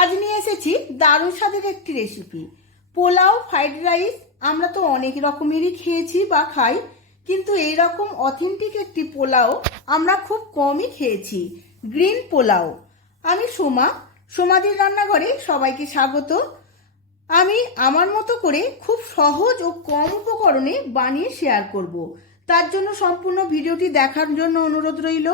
আজ নিয়ে এসেছি দারুণ স্বাদের একটি রেসিপি, পোলাও ফ্রাইড রাইস। আমরা তো অনেক রকমেরই খেয়েছি বা খাই, কিন্তু এই রকম অথেন্টিক একটি পোলাও আমরা খুব কমই খেয়েছি, গ্রিন পোলাও। আমি সোমাদির রান্নাঘরে সবাইকে স্বাগত। আমি আমার মতো করে খুব সহজ ও কম উপকরণে বানিয়ে শেয়ার করব। তার জন্য সম্পূর্ণ ভিডিওটি দেখার জন্য অনুরোধ রইল।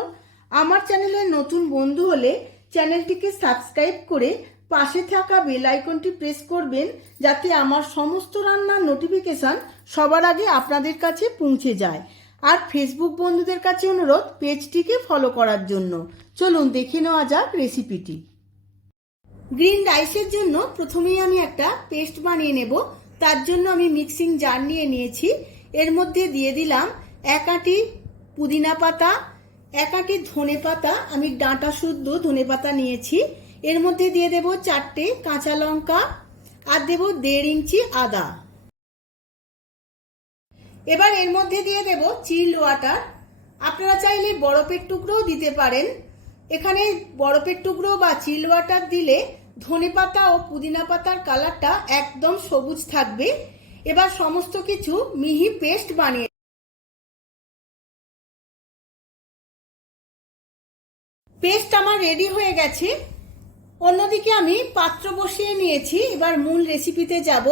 আমার চ্যানেলে নতুন বন্ধু হলে চ্যানেলটিকে সাবস্ক্রাইব করে পাশে থাকা বেল আইকনটি প্রেস করবেন, যাতে আমার সমস্ত রান্নার নোটিফিকেশন সবার আগে আপনাদের কাছে পৌঁছে যায়। আর ফেসবুক বন্ধুদের কাছে অনুরোধ পেজটিকে ফলো করার জন্য। চলুন দেখে নেওয়া যাক রেসিপিটি। গ্রিন রাইসের জন্য প্রথমেই আমি একটা পেস্ট বানিয়ে নেব। তার জন্য আমি মিক্সিং জার নিয়ে নিয়েছি। এর মধ্যে দিয়ে দিলাম এক আঁটি পুদিনা পাতা, এক আঁটি ধনে পাতা, আমি ডাঁটা শুদ্ধ ধনে পাতা নিয়েছি। এর মধ্যে দিয়ে দেব 4টে কাঁচা লঙ্কা আর দেব 1.5 ইঞ্চি আদা। এবার এর মধ্যে দিয়ে দেব চিল ওয়াটার। আপনারা চাইলে বরফের টুকরোও দিতে পারেন। এখানে বরফের টুকরো বা চিল ওয়াটার দিলে ধনে পাতা ও পুদিনা পাতার কালারটা একদম সবুজ থাকবে। এবার সমস্ত কিছু মিহি পেস্ট বানিয়ে পেস্ট আমার রেডি হয়ে গেছে। অন্যদিকে আমি পাত্র বসিয়ে নিয়েছি। এবার মূল রেসিপিতে যাব।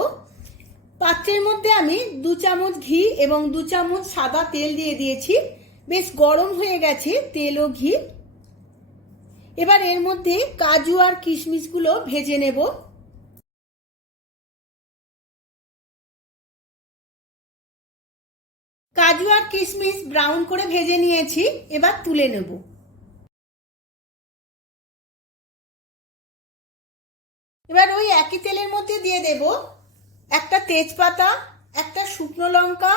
পাত্রের মধ্যে আমি 2 চামচ ঘি এবং 2 চামচ সাদা তেল দিয়ে দিয়েছি। বেশ গরম হয়ে গেছে তেল ও ঘি। এবার এর মধ্যে কাজু আর কিশমিশগুলো ভেজে নেব। কাজু আর কিশমিশ ব্রাউন করে ভেজে নিয়েছি, এবার তুলে নেব। এবার ওই একই তেলের মধ্যে দিয়ে দেব একটা তেজপাতা, একটা শুকনো লঙ্কা,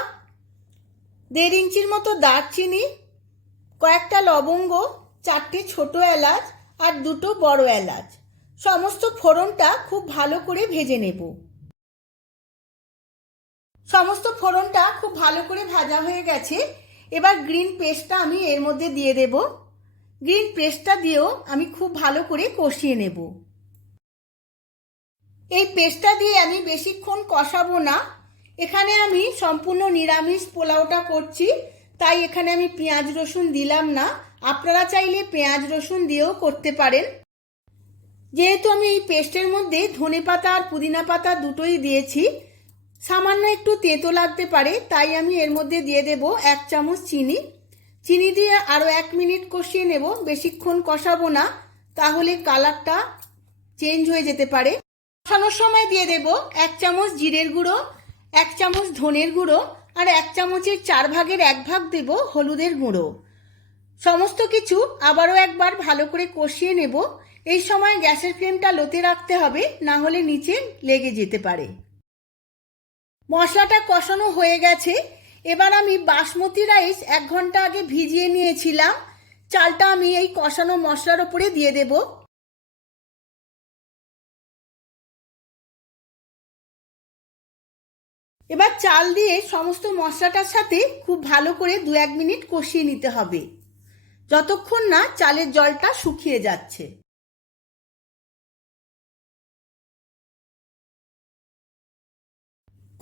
1.5 ইঞ্চির মতো দারচিনি, কয়েকটা লবঙ্গ, 4টে ছোট এলাচ আর 2টো বড় এলাচ। সমস্ত ফোড়নটা খুব ভালো করে ভেজে নেব। সমস্ত ফোড়নটা খুব ভালো করে ভাজা হয়ে গেছে। এবার গ্রিন পেস্টটা আমি এর মধ্যে দিয়ে দেব। গ্রিন পেস্টটা দিয়েও আমি খুব ভালো করে কষিয়ে নেব। এই পেস্টটা দিয়ে আমি বেশিক্ষণ কষাবো না। এখানে আমি সম্পূর্ণ নিরামিষ পোলাওটা করছি, তাই এখানে আমি পেঁয়াজ রসুন দিলাম না। আপনারা চাইলে পেঁয়াজ রসুন দিয়েও করতে পারেন। যেহেতু আমি এই পেস্টের মধ্যে ধনেপাতা আর পুদিনা পাতা দুটোই দিয়েছি, সামান্য একটু তেতো লাগতে পারে, তাই আমি এর মধ্যে দিয়ে দেব 1 চামচ চিনি। চিনি দিয়ে আরও 1 মিনিট কষিয়ে নেব। বেশিক্ষণ কষাবো না, তাহলে কালারটা চেঞ্জ হয়ে যেতে পারে। কষানোর সময় দিয়ে দেব 1 চামচ জিরের গুঁড়ো, 1 চামচ ধনের গুঁড়ো আর 1 চামচের 4 ভাগের 1 ভাগ দেব হলুদের গুঁড়ো। সমস্ত কিছু আবারও একবার ভালো করে কষিয়ে নেব। এই সময় গ্যাসের ফ্লেমটা লোতে রাখতে হবে, না হলে নিচে লেগে যেতে পারে। মশলাটা কষানো হয়ে গেছে। এবার আমি বাসমতি রাইস 1 ঘন্টা আগে ভিজিয়ে নিয়েছিলাম। চালটা আমি এই কষানো মশলার উপরে দিয়ে দেব। এবার চাল দিয়ে সমস্ত মশলাটার সাথে খুব ভালো করে 2-1 মিনিট কষিয়ে নিতে হবে, যতক্ষণ না চালের জলটা শুকিয়ে যাচ্ছে।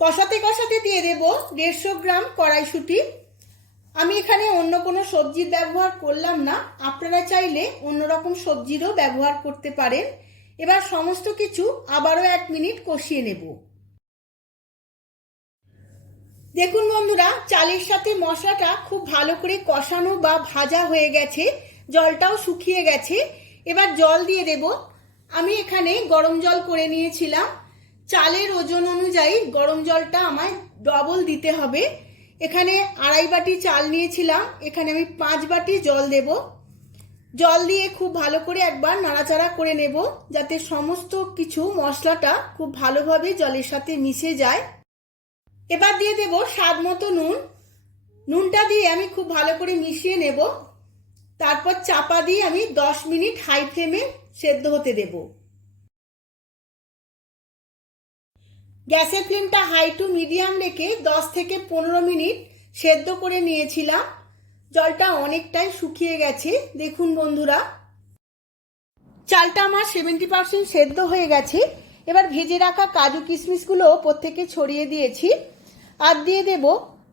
কষাতে কষাতে দিয়ে দেব 150 গ্রাম কড়াইশুঁটি। আমি এখানে অন্য কোনো সবজির ব্যবহার করলাম না, আপনারা চাইলে অন্য রকম সবজিরও ব্যবহার করতে পারেন। এবার সমস্ত কিছু আবারও 1 মিনিট কষিয়ে নেব। দেখুন বন্ধুরা, চালের সাথে মশলাটা খুব ভালো করে কষানো বা ভাজা হয়ে গেছে, জলটাও শুকিয়ে গেছে। এবার জল দিয়ে দেব। আমি এখানে গরম জল করে নিয়েছিলাম। চালের ওজন অনুযায়ী গরম জলটা আমায় ডবল দিতে হবে। এখানে 2.5 বাটি চাল নিয়েছিলাম, এখানে আমি 5 বাটি জল দেব। জল দিয়ে খুব ভালো করে একবার নাড়াচাড়া করে নেব, যাতে সমস্ত কিছু মশলাটা খুব ভালোভাবে জলের সাথে মিশে যায়। এবার দিয়ে দেব স্বাদ মতো নুন। নুনটা দিয়ে আমি খুব ভালো করে মিশিয়ে নেব। তারপর চাপা দিয়ে আমি 10 মিনিট হাই ফ্লেমে সেদ্ধ হতে দেব। গ্যাসের ফ্লেমটা হাই টু মিডিয়াম রেখে 10 থেকে 15 মিনিট সেদ্ধ করে নিয়েছিলাম। জলটা অনেকটাই শুকিয়ে গেছে, দেখুন বন্ধুরা। চালটা আমার 70% সেদ্ধ হয়ে গেছে। এবার ভেজে রাখা কাজু কিশমিশগুলো ওপর থেকে ছড়িয়ে দিয়েছি। আর দিয়ে দেব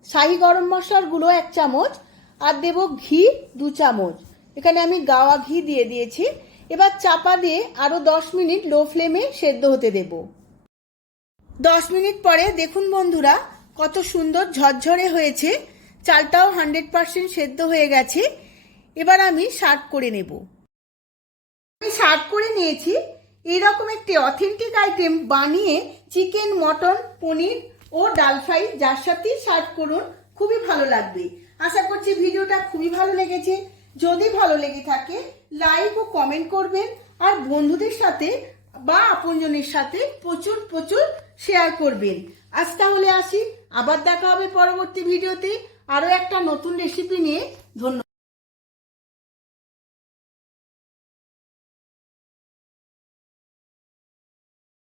শাহি গরম মশলার গুঁড়ো 1 চামচ, আর দেব ঘি 2 চামচ। এখানে আমি গাওয়া ঘি দিয়ে দিয়েছি। এবার চাপা দিয়ে আরও 10 মিনিট লো ফ্লেমে সেদ্ধ হতে দেব। 10 মিনিট পরে দেখুন বন্ধুরা কত সুন্দর ঝরঝরে হয়েছে। চালটাও 100% সেদ্ধ হয়ে গেছে। এবার আমি সার্ভ করে নেব। আমি সার্ভ করে নিয়েছি। এইরকম একটি অথেন্টিক আইটেম বানিয়ে চিকেন, মটন, পনির ও ডাল ফ্রাই যার সাথেই সার্ভ করুন, খুবই ভালো লাগবে। আশা করছি ভিডিওটা খুবই ভালো লেগেছে। যদি ভালো লেগে থাকে লাইক ও কমেন্ট করবেন, আর বন্ধুদের সাথে বা আপনজনের সাথে প্রচুর প্রচুর শেয়ার করবেন। আজ তাহলে আসি, আবার দেখা হবে পরবর্তী ভিডিওতে আরও একটা নতুন রেসিপি নিয়ে। ধন্যবাদ।